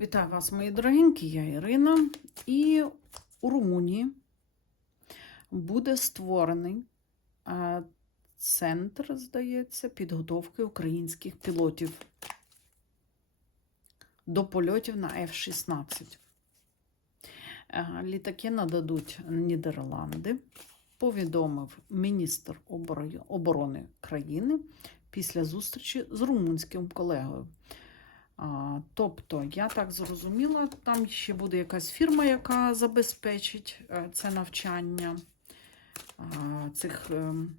Вітаю вас, мої дорогенькі, я Ірина. І у Румунії буде створений е, центр, здається, підготовки українських пілотів до польотів на F-16. Е, Літаки нададуть Нідерланди, повідомив міністр оборони країни після зустрічі з румунським колегою. А, тобто, я так зрозуміла, там ще буде якась фірма, яка забезпечить е, це навчання а, цих ем,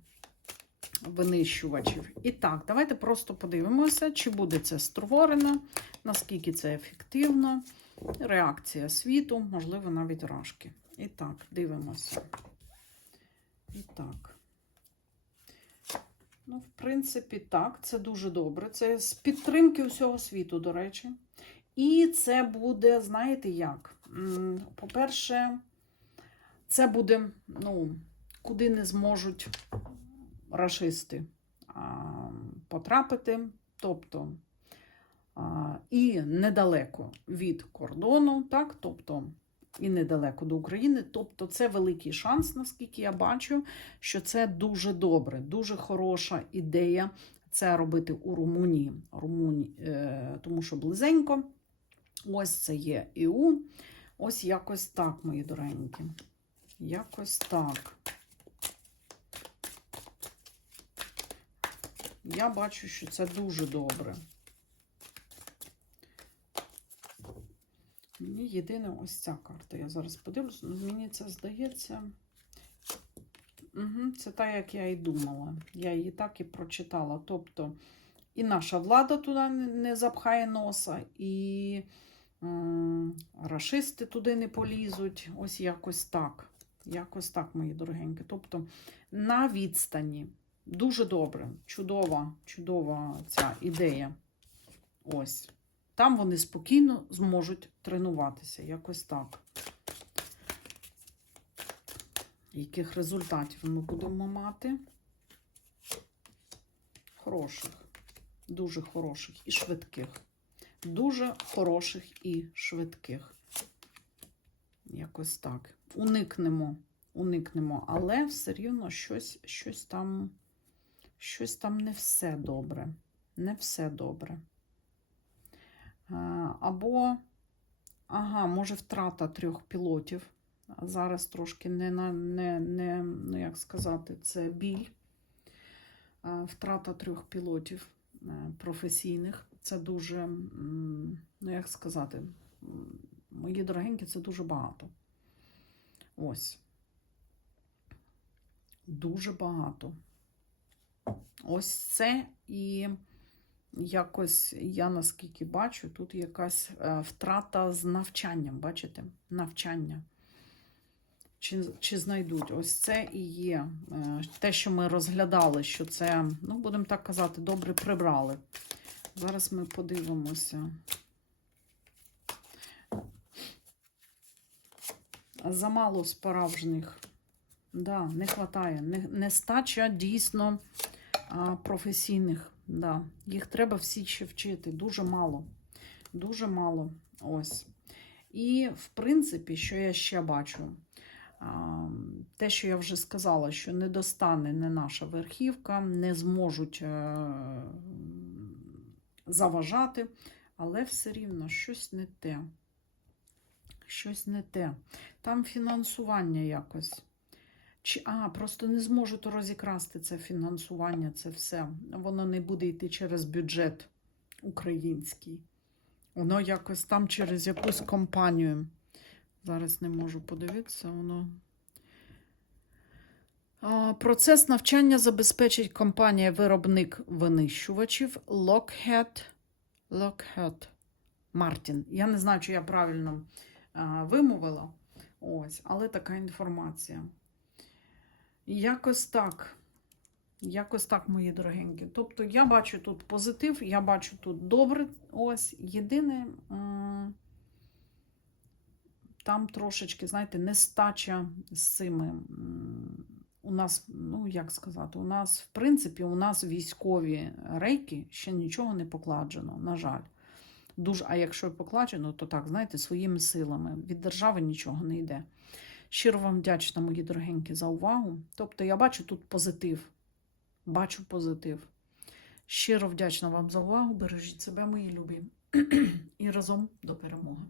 винищувачів. І так, давайте просто подивимося, чи буде це створено, наскільки це ефективно, реакція світу, можливо, навіть рашки. І так, дивимося. І так. Ну, в принципі, так, це дуже добре. Це з підтримки усього світу, до речі. І це буде, знаєте як? По-перше, це буде, ну, куди не зможуть рашисти потрапити. Тобто, і недалеко від кордону, так, тобто, і недалеко до України. Тобто, це великий шанс, наскільки я бачу, що це дуже добре, дуже хороша ідея це робити у Румунії, Румунії е, тому що близенько. Ось це є ІУ. Ось якось так, мої доренькі. Якось так. Я бачу, що це дуже добре. Мені єдине ось ця карта. Я зараз подивлюсь, ну, мені це здається. Угу, це так, як я і думала. Я її так і прочитала. Тобто, і наша влада туди не- запхає носа, і м, рашисти туди не полізуть. Ось якось так. Якось так, мої дорогенькі. Тобто, на відстані. Дуже добре, чудова, чудова ця ідея. Ось. Там вони спокійно зможуть тренуватися. Якось так. Яких результатів ми будемо мати? Хороших, дуже хороших і швидких. Дуже хороших і швидких. Якось так. Уникнемо, уникнемо, але все рівно щось, щось там, щось там не все добре. Не все добре. А, Або, ага, може, втрата трьох пілотів. Зараз трошки не, не, не ну як сказати, це біль. Втрата трьох пілотів е, професійних. Це дуже, ну як сказати, мої дорогенькі, це дуже багато. Ось. Дуже багато. Ось це і якось я наскільки бачу, тут якась е, втрата з навчанням. Бачите? Навчання. Чи, чи знайдуть? Ось це і є е, те, що ми розглядали, що це, ну, будемо так казати, добре прибрали. Зараз ми подивимося. Замало справжніх. Да, не вистачає. Нестача дійсно професійних. Да. Їх треба всі ще вчити. Дуже мало. Дуже мало. Ось. І, в принципі, що я ще бачу? Те, що я вже сказала, що не достане не наша верхівка, не зможуть е, заважати, але все рівно щось не те. Щось не те. Там фінансування якось. Чи, а, просто не зможуть розікрасти це фінансування, це все. Воно не буде йти через бюджет український. Воно якось там через якусь компанію. Зараз не можу подивитися, воно. Процес навчання забезпечить компанія-виробник винищувачів Lockheed, Lockheed Martin. Я не знаю, чи я правильно вимовила. Ось, але така інформація. Якось так. Якось так, мої дорогенькі. Тобто я бачу тут позитив, я бачу тут добре. Ось єдине. Там трошечки, знаєте, нестача з цими. У нас, ну як сказати, у нас, в принципі, у нас військові рейки ще нічого не покладено, на жаль. Дуже, а якщо покладено, то так, знаєте, своїми силами. Від держави нічого не йде. Щиро вам вдячна, мої дорогенькі, за увагу. Тобто, я бачу тут позитив. Бачу позитив. Щиро вдячна вам за увагу. Бережіть себе, мої любі. І разом до перемоги.